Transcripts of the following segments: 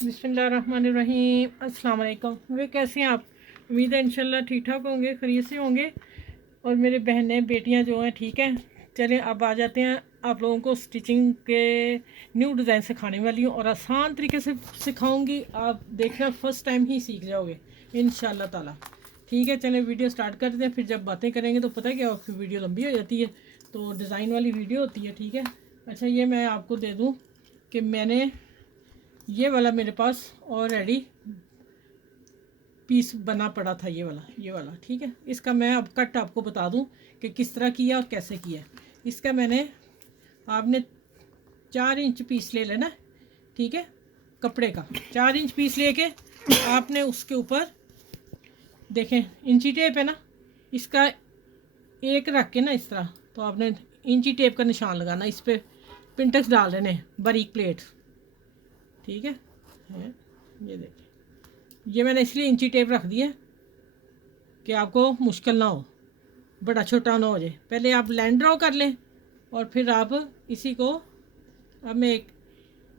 बिस्मिल्लाहिर्रहमानिर्रहीम। अस्सलाम वालेकुम। वे कैसे हैं आप? उम्मीद है इंशाल्लाह ठीक ठाक होंगे, खैरियत से होंगे। और मेरे बहनें बेटियां जो हैं ठीक हैं। चलें अब आ जाते हैं आप लोगों को स्टिचिंग के न्यू डिज़ाइन सिखाने वाली हूँ और आसान तरीके से सिखाऊंगी। आप देखना फर्स्ट टाइम ही सीख जाओगे इंशाल्लाह ताला। ठीक है, चलें वीडियो स्टार्ट कर दें। फिर जब बातें करेंगे तो पता है क्या, फिर वीडियो लंबी हो जाती है, तो डिज़ाइन वाली वीडियो होती है। ठीक है, अच्छा ये मैं आपको दे दूँ कि मैंने ये वाला मेरे पास ऑलरेडी पीस बना पड़ा था, ये वाला ठीक है। इसका मैं अब कट आपको बता दूं कि किस तरह किया और कैसे किया। इसका मैंने, आपने 4 इंच पीस ले लेना, ठीक है। कपड़े का 4 इंच पीस लेके आपने उसके ऊपर देखें इंची टेप है ना, इसका एक रख के ना इस तरह, तो आपने इंची टेप का निशान लगाना, इस पर पिंटक्स डाल देने बारीक प्लेट, ठीक है। ये देखिए, ये मैंने इसलिए इंची टेप रख दी है कि आपको मुश्किल ना हो, बड़ा छोटा ना हो जाए। पहले आप लाइन ड्रॉ कर लें और फिर आप इसी को, अब मैं एक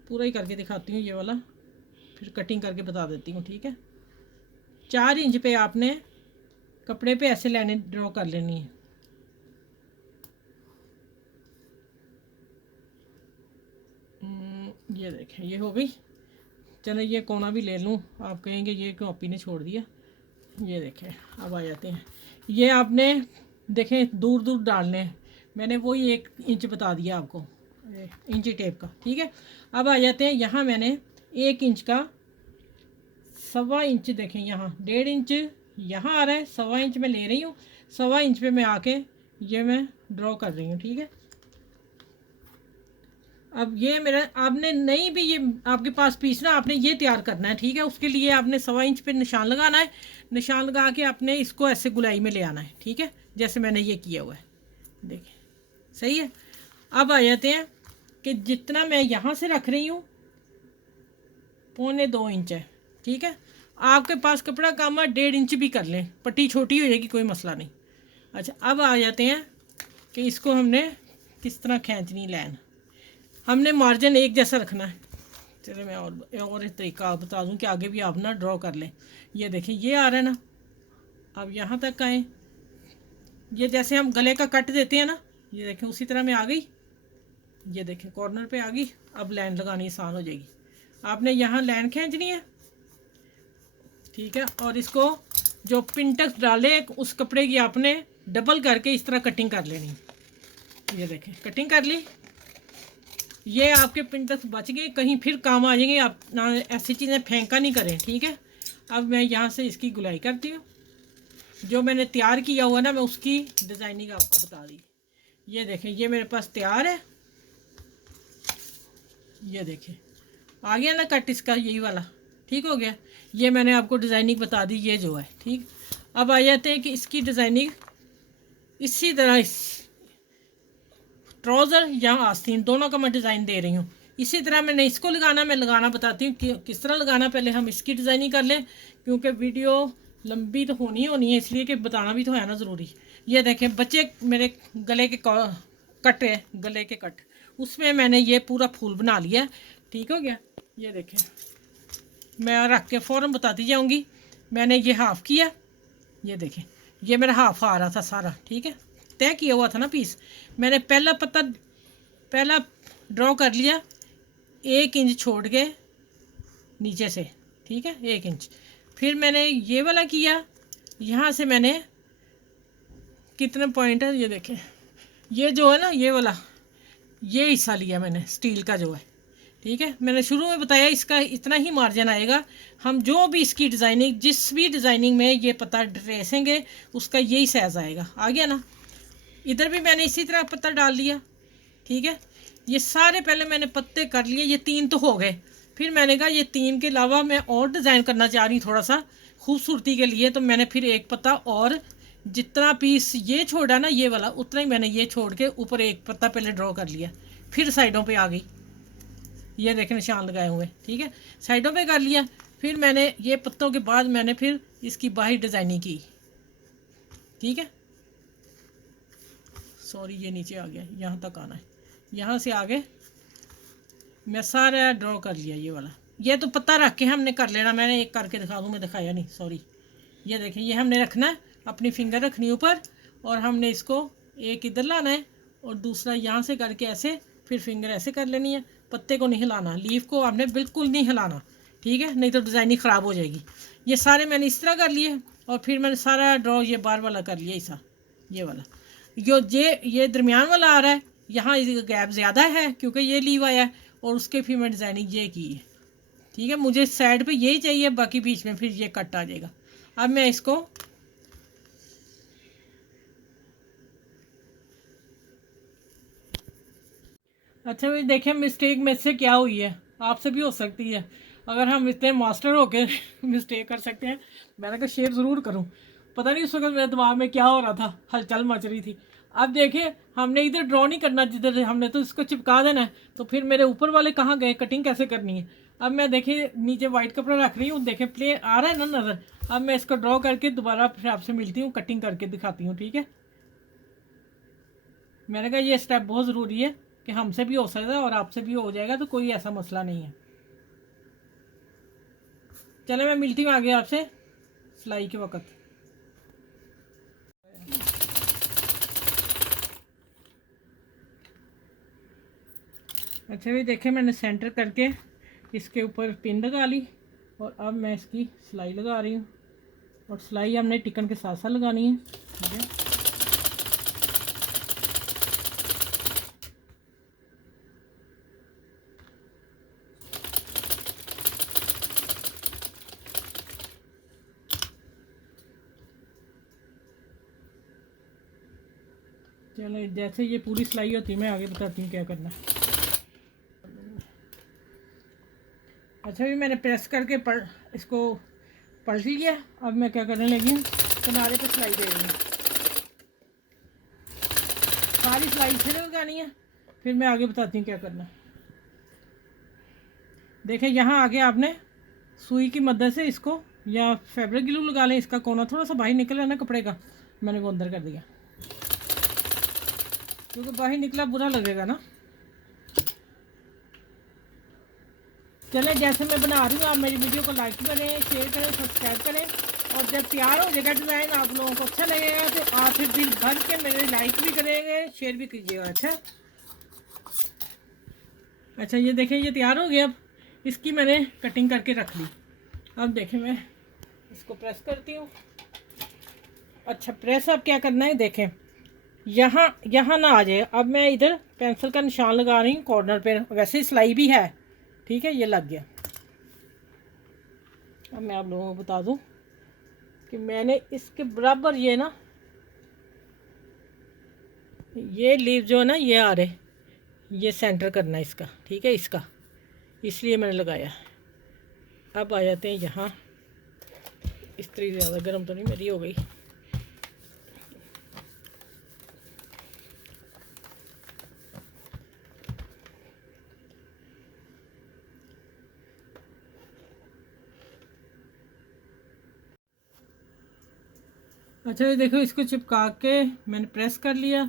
पूरा ही करके दिखाती हूँ ये वाला, फिर कटिंग करके बता देती हूँ, ठीक है। 4 इंच पे आपने कपड़े पे ऐसे लाइनें ड्रॉ कर लेनी है। ये देखें, ये हो गई। चलो ये कोना भी ले लूँ, आप कहेंगे ये कॉपी ने छोड़ दिया। ये देखें, अब आ जाते हैं। ये आपने देखें दूर दूर डालने हैं, मैंने वही 1 इंच बता दिया आपको इंची टेप का, ठीक है। अब आ जाते हैं यहाँ, मैंने 1 इंच का 1.25 इंच, देखें यहाँ 1.5 इंच यहाँ आ रहा है, 1.25 इंच मैं ले रही हूँ। 1.25 इंच पे मैं आके ये मैं ड्रॉ कर रही हूँ, ठीक है। अब ये मेरा, आपने नहीं भी ये आपके पास पीस ना, आपने ये तैयार करना है, ठीक है। उसके लिए आपने 1.25 इंच पे निशान लगाना है। निशान लगा के आपने इसको ऐसे गुलाई में ले आना है, ठीक है, जैसे मैंने ये किया हुआ है, देखिए सही है। अब आ जाते हैं कि जितना मैं यहाँ से रख रही हूँ 1.25 इंच है, ठीक है। आपके पास कपड़ा कम है 1.5 इंच भी कर लें, पट्टी छोटी हो जाएगी, कोई मसला नहीं। अच्छा, अब आ जाते हैं कि इसको हमने किस तरह खींचनी लाइन। हमने मार्जिन एक जैसा रखना है। चलो मैं और एक तरीका बता दूं कि आगे भी आप ना ड्रॉ कर लें। ये देखें, ये आ रहा है ना, अब यहाँ तक आए, ये जैसे हम गले का कट देते हैं ना, ये देखें उसी तरह में आ गई। ये देखें कॉर्नर पे आ गई। अब लाइन लगानी आसान हो जाएगी। आपने यहाँ लाइन खींचनी है, ठीक है। और इसको जो पिंटक्स डाले उस कपड़े की आपने डबल करके इस तरह कटिंग कर लेनी। ये देखें कटिंग कर ली। ये आपके पिंटक्स बच गए, कहीं फिर काम आ जाएंगे। आप ना ऐसी चीज़ें फेंका नहीं करें, ठीक है। अब मैं यहाँ से इसकी गुलाई करती हूँ। जो मैंने तैयार किया हुआ ना, मैं उसकी डिज़ाइनिंग आपको बता दी। ये देखें, ये मेरे पास तैयार है। ये देखें आ गया ना कट इसका, यही वाला ठीक हो गया। ये मैंने आपको डिज़ाइनिंग बता दी, ये जो है ठीक। अब आ जाते हैं कि इसकी डिज़ाइनिंग इसी तरह, इस ट्राउज़र या आस्तीन दोनों का मैं डिज़ाइन दे रही हूँ। इसी तरह मैंने इसको लगाना, मैं लगाना बताती हूँ कि किस तरह लगाना। पहले हम इसकी डिज़ाइनिंग कर लें, क्योंकि वीडियो लंबी तो होनी है, इसलिए कि बताना भी तो है ना ज़रूरी। ये देखें बच्चे मेरे गले के कट है, गले के कट, उसमें मैंने ये पूरा फूल बना लिया, ठीक हो गया। ये देखें, मैं रख के फ़ौरन बताती जाऊँगी। मैंने ये हाफ़ किया, ये देखें ये मेरा हाफ़ आ रहा था सारा, ठीक है, तय किया हुआ था ना पीस। मैंने पहला पत्ता पहला ड्रॉ कर लिया 1 इंच छोड़ के नीचे से, ठीक है, 1 इंच। फिर मैंने ये वाला किया, यहाँ से मैंने कितने पॉइंट है ये देखें, ये जो है ना ये वाला, ये हिस्सा लिया मैंने स्टील का जो है, ठीक है। मैंने शुरू में बताया इसका इतना ही मार्जिन आएगा। हम जो भी इसकी डिज़ाइनिंग, जिस भी डिज़ाइनिंग में ये पत्ता ड्रेसेंगे उसका यही साइज़ आएगा। आ गया ना। इधर भी मैंने इसी तरह पत्ता डाल लिया, ठीक है। ये सारे पहले मैंने पत्ते कर लिए, ये 3 तो हो गए। फिर मैंने कहा ये 3 के अलावा मैं और डिज़ाइन करना चाह रही हूँ थोड़ा सा खूबसूरती के लिए, तो मैंने फिर एक पत्ता और, जितना पीस ये छोड़ा ना ये वाला, उतना ही मैंने ये छोड़ के ऊपर एक पत्ता पहले ड्रॉ कर लिया। फिर साइडों पे आ गई, ये देखें निशान लगाए हुए, ठीक है, साइडों पे कर लिया। फिर मैंने ये पत्तों के बाद मैंने फिर इसकी बाहरी डिज़ाइनिंग की, ठीक है। सॉरी ये नीचे आ गया, यहाँ तक आना है, यहाँ से आगे मैं सारा ड्रॉ कर लिया ये वाला। ये तो पत्ता रख के हमने कर लेना, मैंने एक करके दिखा दूँ, मैं दिखाया नहीं, सॉरी। ये देखें, ये हमने रखना है, अपनी फिंगर रखनी ऊपर, और हमने इसको एक इधर लाना है और दूसरा यहाँ से करके ऐसे, फिर फिंगर ऐसे कर लेनी है। पत्ते को नहीं हिलाना, लीफ को आपने बिल्कुल नहीं हिलाना, ठीक है, नहीं तो डिज़ाइन ही ख़राब हो जाएगी। ये सारे मैंने इस तरह कर लिए, और फिर मैंने सारा ड्रॉ ये बार वाला कर लिया ऐसा, ये वाला। ये दरमियान वाला आ रहा है, यहाँ गैप ज़्यादा है क्योंकि ये लीव आया है, और उसके फिर मैं डिज़ाइनिंग ये की है, ठीक है। मुझे साइड पे यही चाहिए, बाकी बीच में फिर ये कट आ जाएगा। अब मैं इसको अच्छा भाई देखें, मिस्टेक मेरे से क्या हुई है, आपसे भी हो सकती है। अगर हम इतने मास्टर होके मिस्टेक कर सकते हैं, मैंने कहा शेयर ज़रूर करूं। पता नहीं उस वक्त मेरे दिमाग में क्या हो रहा था, हलचल मच रही थी। अब देखिए, हमने इधर ड्रॉ नहीं करना जिधर, हमने तो इसको चिपका देना है। तो फिर मेरे ऊपर वाले कहाँ गए, कटिंग कैसे करनी है। अब मैं देखिए नीचे वाइट कपड़ा रख रही हूँ, देखें प्ले आ रहा है ना नज़र। अब मैं इसको ड्रॉ करके दोबारा फिर आपसे मिलती हूँ, कटिंग करके दिखाती हूँ, ठीक है। मैंने कहा ये स्टेप बहुत ज़रूरी है कि हमसे भी हो सकता है और आपसे भी हो जाएगा, तो कोई ऐसा मसला नहीं है। चले मैं मिलती हूँ आगे आपसे सिलाई के वक्त। अच्छा भी देखें, मैंने सेंटर करके इसके ऊपर पिन लगा ली, और अब मैं इसकी सिलाई लगा रही हूँ। और सिलाई हमने टिकन के साथ साथ लगानी है, ठीक है। चलो जैसे ये पूरी सिलाई होती है, मैं आगे बताती हूँ क्या करना है। अच्छा भी मैंने प्रेस करके इसको पलट लिया। अब मैं क्या करने लगी हूँ, किनारे पे सिलाई दे रही हूँ। सारी सिलाई फिर लगानी है, फिर मैं आगे बताती हूँ क्या करना है। देखें यहाँ आगे आपने सुई की मदद से इसको, या फैब्रिक ग्लू लगा लें, इसका कोना थोड़ा सा बाहर निकला ना कपड़े का, मैंने वो अंदर कर दिया, क्योंकि बाहर निकला बुरा लगेगा ना। चले जैसे मैं बना रही हूँ, आप मेरी वीडियो को लाइक करें, शेयर करें, सब्सक्राइब करें, और जब तैयार हो जाएगा डिज़ाइन, आप लोगों को अच्छा लगेगा तो आप फिर दिल भर के मेरे लाइक भी करेंगे, शेयर भी कीजिएगा। अच्छा ये देखें, ये तैयार हो गया। अब इसकी मैंने कटिंग करके रख ली। अब देखें, मैं इसको प्रेस करती हूँ। अच्छा प्रेस अब क्या करना है, देखें यहाँ यहाँ ना आ जाए। अब मैं इधर पेंसिल का निशान लगा रही हूँ कॉर्नर पे, वैसे ही सिलाई भी है, ठीक है, ये लग गया। अब मैं आप लोगों को बता दूं कि मैंने इसके बराबर ये ना, ये लीव जो है ना ये आ रहे, ये सेंटर करना है इसका, ठीक है, इसका, इसलिए मैंने लगाया। अब आ जाते हैं यहाँ, इस्त्री ज़्यादा गर्म तो नहीं मेरी हो गई। अच्छा ये देखो, इसको चिपका के मैंने प्रेस कर लिया।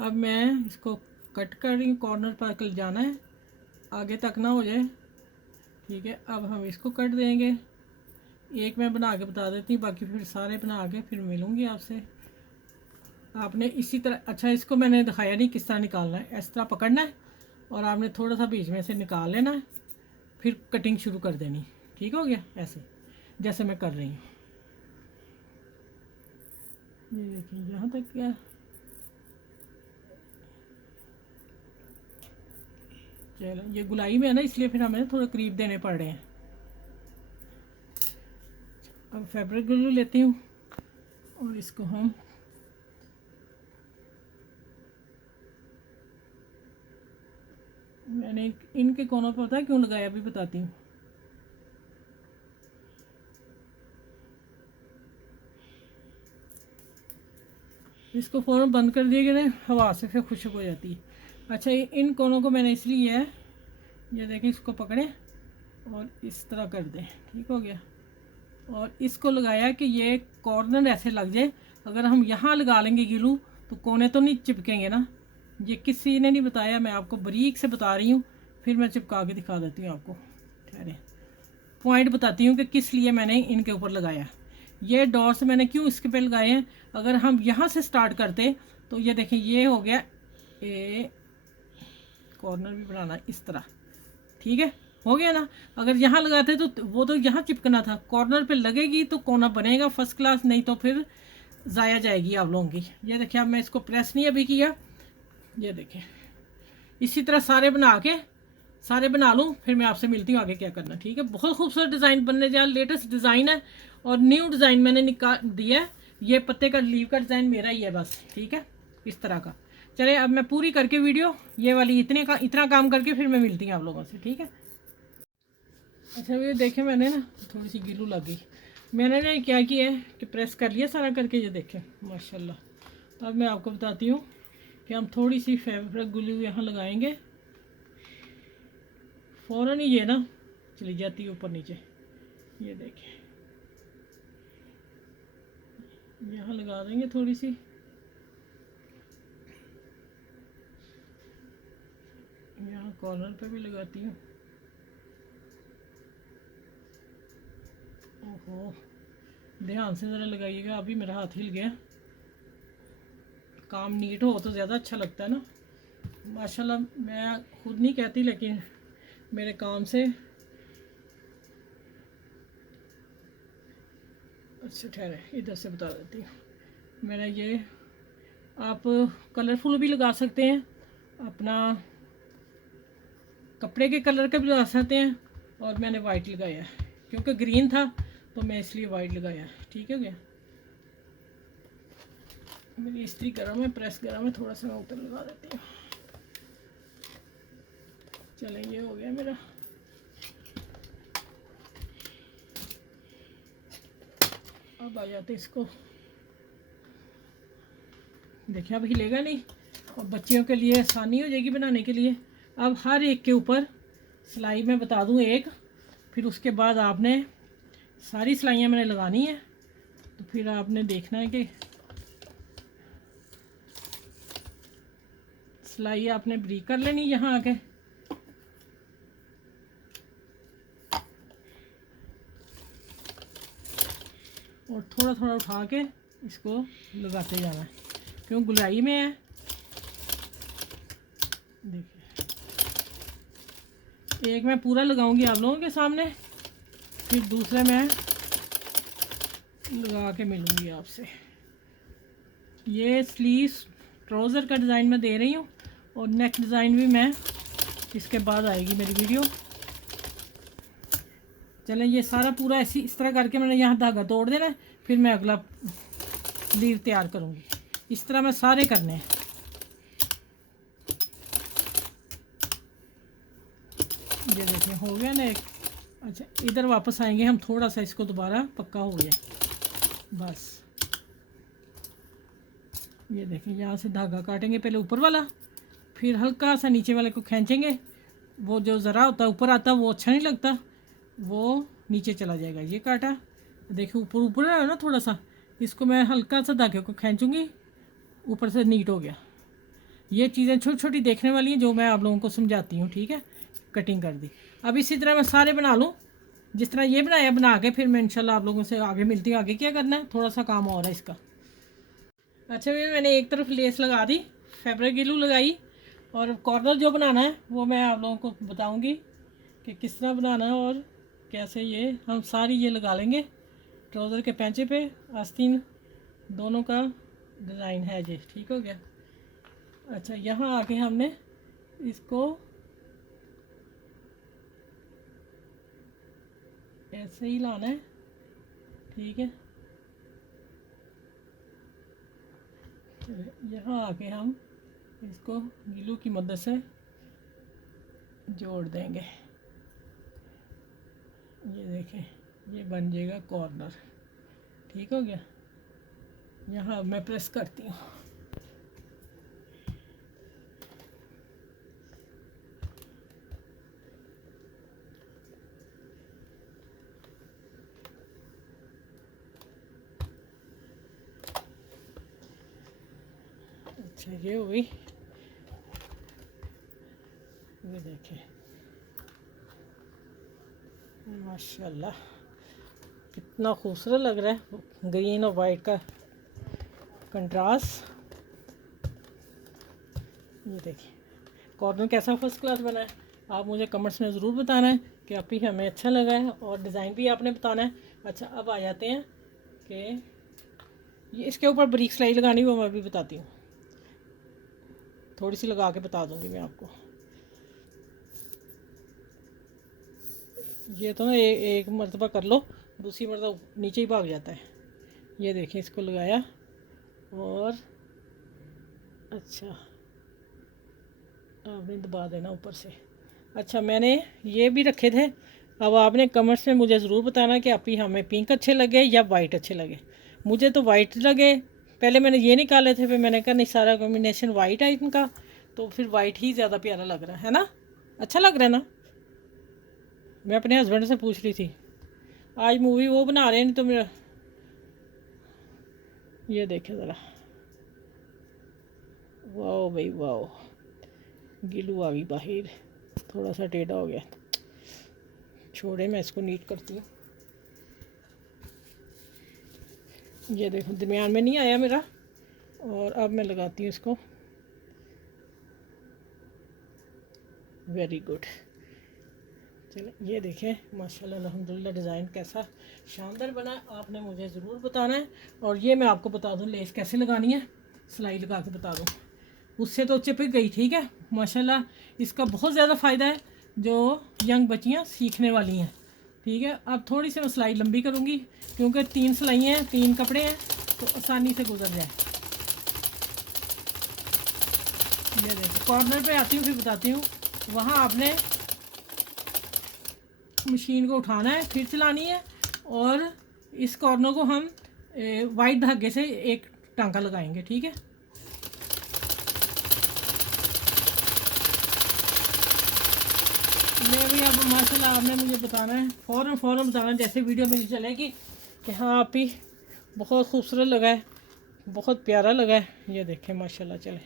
अब मैं इसको कट कर रही हूँ, कॉर्नर पर कल जाना है, आगे तक ना हो जाए, ठीक है। अब हम इसको कट देंगे। एक मैं बना के बता देती हूँ, बाकी फिर सारे बना के फिर मिलूँगी आपसे। आपने इसी तरह, अच्छा इसको मैंने दिखाया नहीं किस तरह निकालना है, इस तरह पकड़ना है और आपने थोड़ा सा बीच में से निकाल लेना है, फिर कटिंग शुरू कर देनी, ठीक हो गया, ऐसे जैसे मैं कर रही हूँ। ये देखिए यहाँ तक क्या, चलो ये गुलाई में है ना, इसलिए फिर हमें थोड़े करीब देने पड़ रहे हैं। अब फैब्रिक ग्लू लेती हूँ और इसको हम मैंने इनके कोनों पर पता है क्यों लगाया, भी बताती हूँ। इसको फ़ौरन बंद कर दिया गया, हवा से फिर खुशक हो जाती है। अच्छा इन कोनों को मैंने इसलिए है, ये देखें, इसको पकड़ें और इस तरह कर दें, ठीक हो गया। और इसको लगाया कि ये कॉर्नर ऐसे लग जाए। अगर हम यहाँ लगा लेंगे ग्लू तो कोने तो नहीं चिपकेंगे ना, ये किसी ने नहीं बताया, मैं आपको बारीक से बता रही हूँ, फिर मैं चिपका के दिखा देती हूँ आपको, ठहरे। पॉइंट बताती हूँ कि किस लिए मैंने इनके ऊपर लगाया। ये डॉट्स मैंने क्यों इसके पे लगाए हैं। अगर हम यहाँ से स्टार्ट करते तो ये देखें, ये हो गया ए, कॉर्नर भी बनाना इस तरह, ठीक है, हो गया ना। अगर यहाँ लगाते तो वो तो यहाँ चिपकना था, कॉर्नर पे लगेगी तो कोना बनेगा फर्स्ट क्लास, नहीं तो फिर ज़ाया जाएगी आप लोगों की। ये देखिए, अब मैं इसको प्रेस नहीं अभी किया, ये देखें। इसी तरह सारे बना लूँ, फिर मैं आपसे मिलती हूँ आगे क्या करना, ठीक है। बहुत खूबसूरत डिज़ाइन बनने जा, लेटेस्ट डिज़ाइन है और न्यू डिज़ाइन मैंने निकाल दिया है। ये पत्ते का लीव का डिज़ाइन मेरा ही है बस, ठीक है, इस तरह का। चले अब मैं पूरी करके वीडियो ये वाली इतना काम करके फिर मैं मिलती हूँ आप लोगों से, ठीक है। अच्छा ये देखें, मैंने ना थोड़ी सी गिलू लग गई, मैंने ना क्या किया है कि प्रेस कर लिया सारा करके, ये देखें माशाल्लाह। अब मैं आपको बताती हूँ कि हम थोड़ी सी फैब्रिक ग्लू यहाँ लगाएंगे, फ़ौरन ही ये ना चली जाती है ऊपर नीचे। ये देखें, यहाँ लगा देंगे थोड़ी सी, यहाँ कॉर्नर पे भी लगाती हूँ। ओहो, ध्यान से ज़रा लगाइएगा, अभी मेरा हाथ हिल गया। काम नीट हो तो ज़्यादा अच्छा लगता है ना। माशाल्लाह, मैं खुद नहीं कहती लेकिन मेरे काम से। अच्छा ठहरे, इधर से बता देती हूँ। मैंने ये, आप कलरफुल भी लगा सकते हैं, अपना कपड़े के कलर का भी लगा सकते हैं, और मैंने वाइट लगाया है क्योंकि ग्रीन था तो मैं इसलिए वाइट लगाया है, ठीक है गया। मेरी इस्त्री गर्म है, प्रेस गर्म है, थोड़ा सा मैं ऊपर लगा देती हूँ। चलें, ये हो गया मेरा। अब आ जाते इसको, देखिए अब हिलेगा नहीं और बच्चियों के लिए आसानी हो जाएगी बनाने के लिए। अब हर एक के ऊपर सिलाई मैं बता दूं एक, फिर उसके बाद आपने सारी सिलाइयाँ मैंने लगानी है, तो फिर आपने देखना है कि सिलाई आपने ब्रीक कर लेनी यहाँ आके। और थोड़ा थोड़ा उठा के इसको लगाते जाना है, क्यों गुलाई में है। देखिए, एक मैं पूरा लगाऊंगी आप लोगों के सामने, फिर दूसरे मैं लगा के मिलूंगी आपसे। ये स्लीव्स ट्राउज़र का डिज़ाइन मैं दे रही हूँ, और नेक डिज़ाइन भी मैं इसके बाद आएगी मेरी वीडियो। चलें, ये सारा पूरा ऐसी इस तरह करके मैंने यहाँ धागा तोड़ देना है, फिर मैं अगला लीव तैयार करूँगी। इस तरह मैं सारे करने हैं। ये देखें, हो गया ना एक। अच्छा, इधर वापस आएंगे हम, थोड़ा सा इसको दोबारा पक्का हो गया बस। ये देखें, यहाँ से धागा काटेंगे, पहले ऊपर वाला, फिर हल्का सा नीचे वाले को खींचेंगे। वो जो ज़रा होता है ऊपर आता है वो अच्छा नहीं लगता, वो नीचे चला जाएगा। ये काटा, देखिए ऊपर ऊपर है ना थोड़ा सा, इसको मैं हल्का सा धागे को खींचूंगी, ऊपर से नीट हो गया। ये चीज़ें छोटी छोटी देखने वाली हैं जो मैं आप लोगों को समझाती हूँ, ठीक है। कटिंग कर दी। अब इसी तरह मैं सारे बना लूँ, जिस तरह ये बनाया बना के, फिर मैं इंशाल्लाह आप लोगों से आगे मिलती हूँ। आगे क्या करना है, थोड़ा सा काम और है इसका। अच्छा भैया, मैंने एक तरफ लेस लगा दी, फैब्रिक ग्लू लगाई, और कॉर्नर जो बनाना है वो मैं आप लोगों को बताऊंगी कि किस तरह बनाना है और कैसे। ये हम सारी ये लगा लेंगे ट्राउज़र के पैंचे पे, आस्तीन दोनों का डिज़ाइन है ये, ठीक हो गया। अच्छा, यहाँ आके हमने इसको ऐसे ही लाना है, ठीक है। यहाँ आके हम इसको ग्लू की मदद से जोड़ देंगे। ये देखें, ये बन जाएगा कॉर्नर, ठीक हो गया। यहाँ मैं प्रेस करती हूँ। अच्छा, ये हुई, ये देखें माशाल्लाह कितना खूबसूरत लग रहा है, ग्रीन और वाइट का कंट्रास्ट। ये देखिए कॉर्नर कैसा फर्स्ट क्लास बना है। आप मुझे कमेंट्स में ज़रूर बताना है कि आप ही हमें अच्छा लगा है, और डिज़ाइन भी आपने बताना है। अच्छा अब आ जाते हैं कि ये इसके ऊपर ब्रिक सिलाई लगानी वो मैं भी बताती हूँ, थोड़ी सी लगा के बता दूँगी मैं आपको। ये तो ना एक मरतबा कर लो, दूसरी मरतबा नीचे ही भाग जाता है। ये देखिए इसको लगाया और अच्छा आपने दबा देना ऊपर से। अच्छा मैंने ये भी रखे थे। अब आपने कमेंट्स में मुझे ज़रूर बताना कि आप ही हमें पिंक अच्छे लगे या वाइट अच्छे लगे। मुझे तो वाइट लगे, पहले मैंने ये निकाले थे, फिर मैंने कहा नहीं सारा कॉम्बिनेशन वाइट है इनका, तो फिर वाइट ही ज़्यादा प्यारा लग रहा है ना, अच्छा लग रहा है ना। मैं अपने हस्बैंड से पूछ रही थी, आज मूवी वो बना रहे हैं, नहीं तो मेरा ये देखे ज़रा, वाह भाई वाह, गिलू आ गई बाहर, थोड़ा सा टेढ़ा हो गया, छोड़े मैं इसको नीट करती हूँ। ये देखो दरमियान में नहीं आया मेरा, और अब मैं लगाती हूँ इसको। Very good. चलो ये देखें माशाल्लाह अल्हम्दुलिल्लाह डिज़ाइन कैसा शानदार बना है, आपने मुझे ज़रूर बताना है। और ये मैं आपको बता दूँ लेस कैसे लगानी है, सिलाई लगा के बता दूँ, उससे तो चिपक गई। ठीक है माशाल्लाह, इसका बहुत ज़्यादा फ़ायदा है जो यंग बच्चियाँ सीखने वाली हैं। ठीक है अब थोड़ी सी मैं सिलाई लंबी करूँगी क्योंकि 3 सिलाइयाँ हैं, 3 कपड़े हैं, तो आसानी से गुजर जाए। ये देखो कॉर्नर पे आती हूँ फिर बताती हूँ, वहाँ आपने मशीन को उठाना है, फिर चलानी है, और इस कॉर्नर को हम वाइट धागे से एक टांका लगाएंगे। ठीक है मैं भी अब माशाल्लाह आपने मुझे बताना है, फ़ौरन बताना जैसे वीडियो मेरी चलेगी कि हाँ आप ही बहुत खूबसूरत लगा है, बहुत प्यारा लगा है। ये देखें माशाल्लाह। चले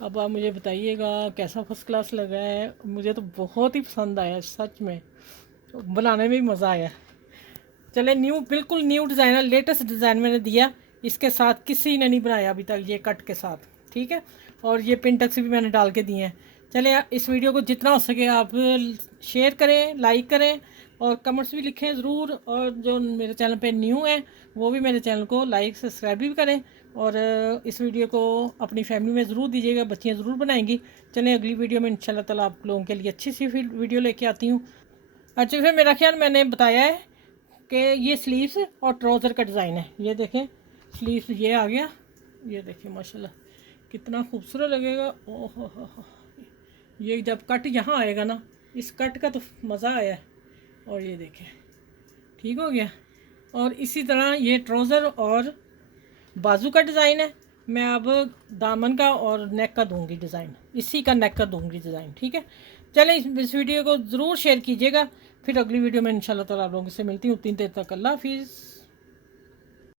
अब आप मुझे बताइएगा कैसा फर्स्ट क्लास लगा है। मुझे तो बहुत ही पसंद आया, सच में बनाने में भी मज़ा आया। चले न्यू, बिल्कुल न्यू डिज़ाइन है, लेटेस्ट डिज़ाइन मैंने दिया, इसके साथ किसी ने नहीं बनाया अभी तक ये कट के साथ। ठीक है और ये पिन टक्स भी मैंने डाल के दिए हैं। चले इस वीडियो को जितना हो सके आप शेयर करें, लाइक करें और कमेंट्स भी लिखें ज़रूर। और जो मेरे चैनल पे न्यू है वो भी मेरे चैनल को लाइक सब्सक्राइब भी करें, और इस वीडियो को अपनी फैमिली में ज़रूर दीजिएगा, बच्चियाँ ज़रूर बनाएंगी। चलें अगली वीडियो में इंशाल्लाह ताला आप लोगों के लिए अच्छी सी वीडियो लेके आती हूँ। अच्छा फिर मेरा ख्याल मैंने बताया है कि ये स्लीव्स और ट्राउज़र का डिज़ाइन है। ये देखें स्लीव्स ये आ गया, ये देखें माशाल्लाह कितना खूबसूरत लगेगा। ओह हो, ये जब कट यहाँ आएगा ना, इस कट का तो मज़ा आया है। और ये देखें ठीक हो गया। और इसी तरह ये ट्राउज़र और बाजू का डिज़ाइन है। मैं अब दामन का और नेक का दूंगी डिज़ाइन, इसी का नेक का दूंगी डिज़ाइन। ठीक है चलें इस वीडियो को ज़रूर शेयर कीजिएगा। फिर अगली वीडियो में इंशाल्लाह ताला आप लोगों से मिलती हूँ। 3 देर तक अल्लाह हाफिज़।